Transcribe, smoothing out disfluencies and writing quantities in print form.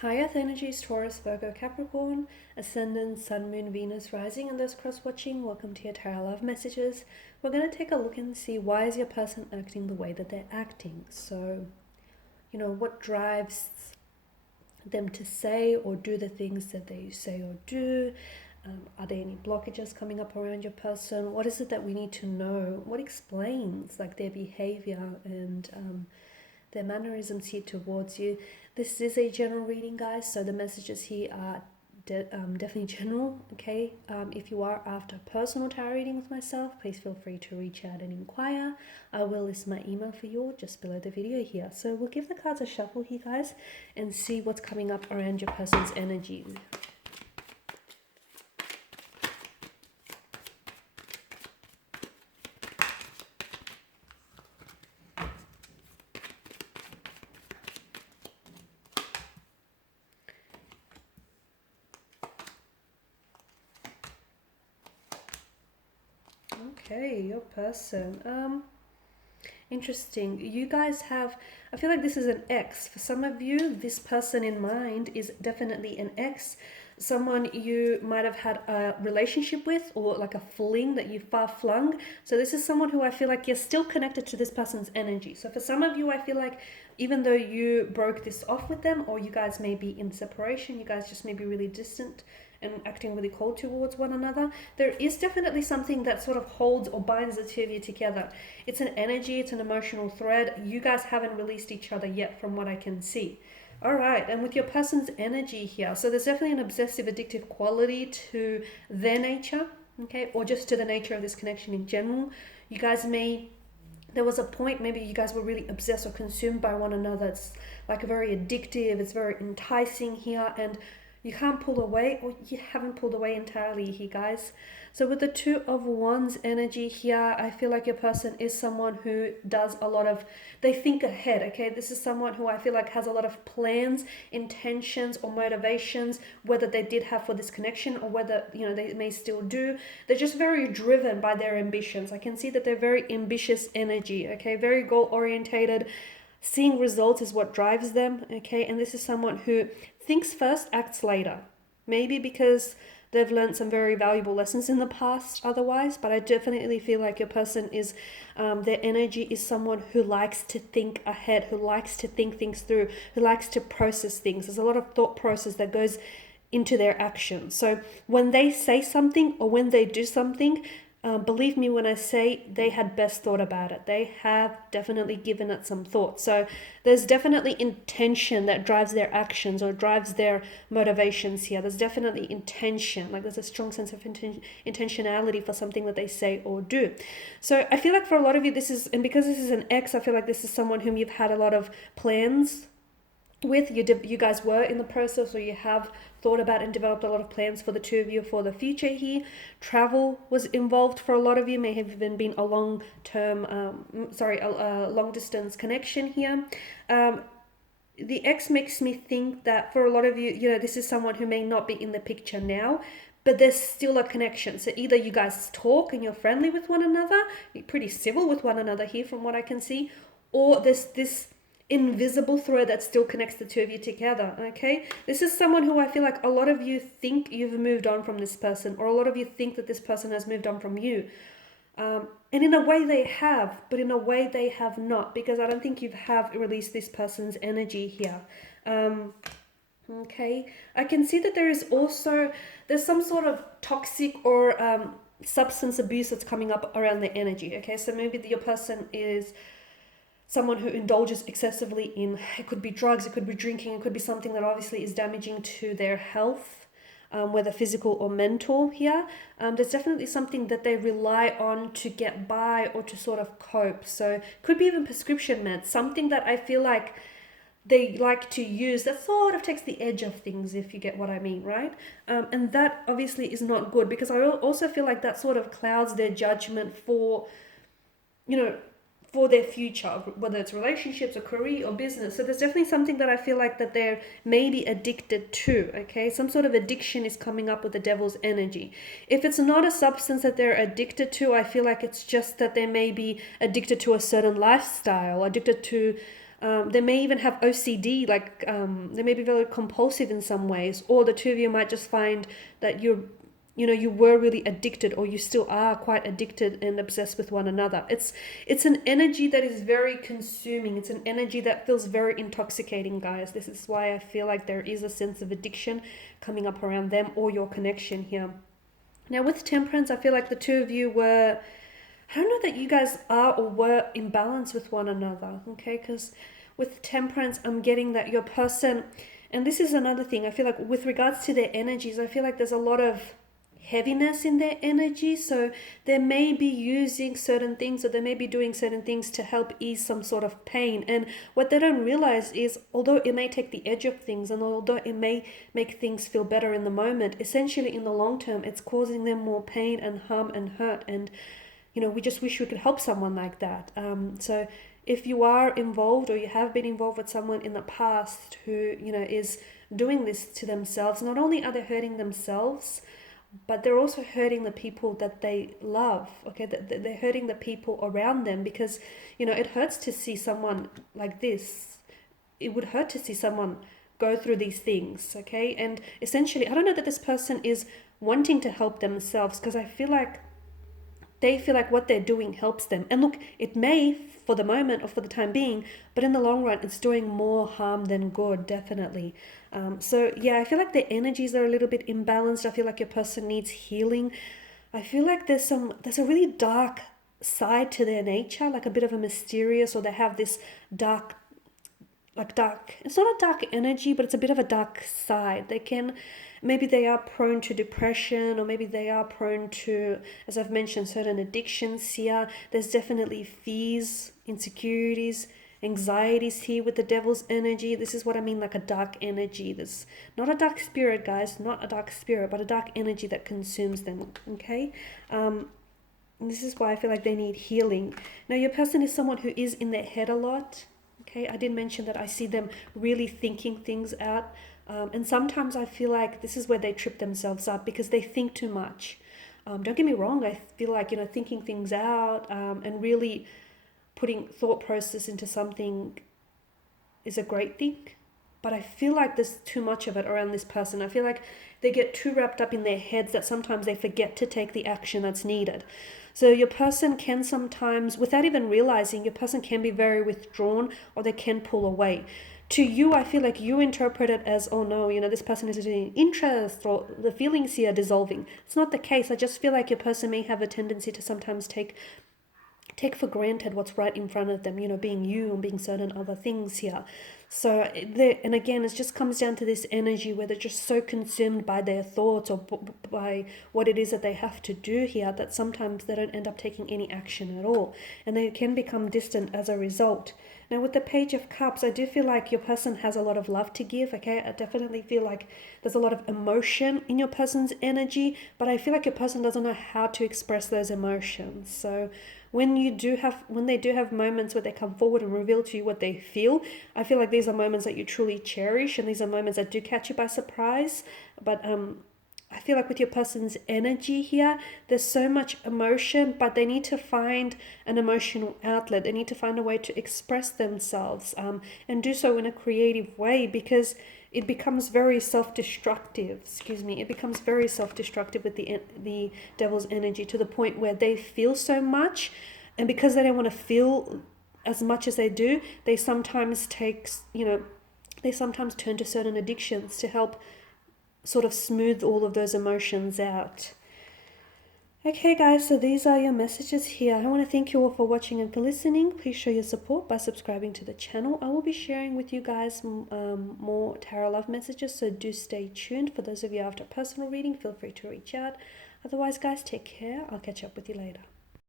High Earth energies, Taurus, Virgo, Capricorn, Ascendant, Sun, Moon, Venus, Rising, and those cross-watching. Welcome to your Tarot Love Messages. We're going to take a look and see why is your person acting the way that they're acting. So, what drives them to say or do the things that they say or do? Are there any blockages coming up around your person? What is it that we need to know? What explains like their behavior and their mannerisms here towards you? This is a general reading, guys, so the messages here are definitely general, okay? If you are after personal tarot reading with myself, please feel free to reach out and inquire. I will list my email for you just below the video here. So we'll give the cards a shuffle here, guys, and see what's coming up around your person's energy. Okay, your person. Interesting. You guys have, I feel like this is an ex. For some of you, this person in mind is definitely an ex. Someone you might have had a relationship with, or like a fling that you far flung. So this is someone who I feel like you're still connected to this person's energy. So for some of you, I feel like even though you broke this off with them, or you guys may be in separation, you guys just may be really distant and acting really cold towards one another, there is definitely something that sort of holds or binds the two of you together. It's an energy, it's an emotional thread. You guys haven't released each other yet from what I can see. All right, and with your person's energy here, so there's definitely an obsessive addictive quality to their nature, okay, or just to the nature of this connection in general. You guys may, there was a point maybe you guys were really obsessed or consumed by one another. It's like very addictive, it's very enticing here, and you can't pull away, or you haven't pulled away entirely here, guys. So with the Two of Wands energy here, I feel like your person is someone who does a lot of, they think ahead, okay? This is someone who I feel like has a lot of plans, intentions, or motivations, whether they did have for this connection or whether, they may still do. They're just very driven by their ambitions. I can see that they're very ambitious energy, okay? Very goal-orientated. Seeing results is what drives them, okay? And this is someone who thinks first, acts later. Maybe because they've learned some very valuable lessons in the past otherwise, but I definitely feel like your person is, their energy is someone who likes to think ahead, who likes to think things through, who likes to process things. There's a lot of thought process that goes into their actions. So when they say something or when they do something, believe me when I say they had best thought about it. They have definitely given it some thought. So there's definitely intention that drives their actions or drives their motivations here. There's definitely intention. Like there's a strong sense of intentionality for something that they say or do. So I feel like for a lot of you, this is, and because this is an ex, I feel like this is someone whom you've had a lot of plans with. You guys were in the process, or you have thought about and developed a lot of plans for the two of you for the future here. Travel was involved for a lot of you, may have even been a long distance connection here. The ex makes me think that for a lot of you, this is someone who may not be in the picture now, but there's still a connection. So either you guys talk and you're friendly with one another, you're pretty civil with one another here from what I can see, or there's this invisible thread that still connects the two of you together, okay? This is someone who I feel like a lot of you think you've moved on from this person, or a lot of you think that this person has moved on from you. And in a way they have, but in a way they have not, because I don't think you have released this person's energy here. Okay, I can see that there's some sort of toxic or substance abuse that's coming up around the energy, okay? So maybe your person is someone who indulges excessively in, it could be drugs, it could be drinking, it could be something that obviously is damaging to their health, whether physical or mental here. There's definitely something that they rely on to get by or to sort of cope. So it could be even prescription meds, something that I feel like they like to use that sort of takes the edge of things, if you get what I mean, right? And that obviously is not good, because I also feel like that sort of clouds their judgment for their future, whether it's relationships or career or business. So there's definitely something that I feel like that they're maybe addicted to, okay? Some sort of addiction is coming up with the devil's energy. If it's not a substance that they're addicted to, I feel like it's just that they may be addicted to a certain lifestyle, addicted to They may even have OCD, like they may be very compulsive in some ways, or the two of you might just find that you were really addicted, or you still are quite addicted and obsessed with one another. It's an energy that is very consuming. It's an energy that feels very intoxicating, guys. This is why I feel like there is a sense of addiction coming up around them or your connection here. Now with Temperance, I feel like the two of you were, I don't know that you guys are or were in balance with one another, okay? Because with Temperance, I'm getting that your person, and this is another thing, I feel like with regards to their energies, I feel like there's a lot of heaviness in their energy. So they may be using certain things, or they may be doing certain things to help ease some sort of pain. And what they don't realize is, although it may take the edge of things, and although it may make things feel better in the moment, essentially in the long term, it's causing them more pain and harm and hurt. And we just wish we could help someone like that. So if you are involved, or you have been involved with someone in the past who, is doing this to themselves, not only are they hurting themselves, but they're also hurting the people that they love, okay? They're hurting the people around them, because, it hurts to see someone like this. It would hurt to see someone go through these things, okay? And essentially, I don't know that this person is wanting to help themselves, because I feel like they feel like what they're doing helps them. And look, it may for the moment or for the time being, but in the long run, it's doing more harm than good, definitely. So yeah, I feel like the energies are a little bit imbalanced. I feel like your person needs healing. I feel like there's a really dark side to their nature, like a bit of a mysterious, or they have this dark, it's not a dark energy, but it's a bit of a dark side. Maybe they are prone to depression, or maybe they are prone to, as I've mentioned, certain addictions here. There's definitely fears, insecurities, anxieties here with the devil's energy. This is what I mean, like a dark energy. This, not a dark spirit, guys, not a dark spirit, but a dark energy that consumes them, okay? And this is why I feel like they need healing. Now, your person is someone who is in their head a lot. Okay, I did mention that I see them really thinking things out. And sometimes I feel like this is where they trip themselves up, because they think too much. Don't get me wrong, I feel like, thinking things out and really putting thought process into something is a great thing. But I feel like there's too much of it around this person. I feel like they get too wrapped up in their heads that sometimes they forget to take the action that's needed. So your person can sometimes, without even realizing, your person can be very withdrawn, or they can pull away. To you, I feel like you interpret it as, oh no, this person is losing interest, or the feelings here are dissolving. It's not the case. I just feel like your person may have a tendency to sometimes take for granted what's right in front of them, being you and being certain other things here. So, and again, it just comes down to this energy where they're just so consumed by their thoughts, or by what it is that they have to do here, that sometimes they don't end up taking any action at all. And they can become distant as a result. Now, with the Page of Cups, I do feel like your person has a lot of love to give, okay? I definitely feel like there's a lot of emotion in your person's energy, but I feel like your person doesn't know how to express those emotions. So when they do have moments where they come forward and reveal to you what they feel, I feel like these are moments that you truly cherish, and these are moments that do catch you by surprise. But I feel like with your person's energy here, there's so much emotion, but they need to find an emotional outlet. They need to find a way to express themselves and do so in a creative way, because it becomes very self-destructive. It becomes very self-destructive with the devil's energy, to the point where they feel so much, and because they don't want to feel as much as they do, they sometimes turn to certain addictions to help sort of smooth all of those emotions out. Okay guys, so these are your messages here. I want to thank you all for watching and for listening. Please show your support by subscribing to the channel. I will be sharing with you guys more tarot love messages, so do stay tuned. For those of you after personal reading, feel free to reach out. Otherwise guys, take care. I'll catch up with you later.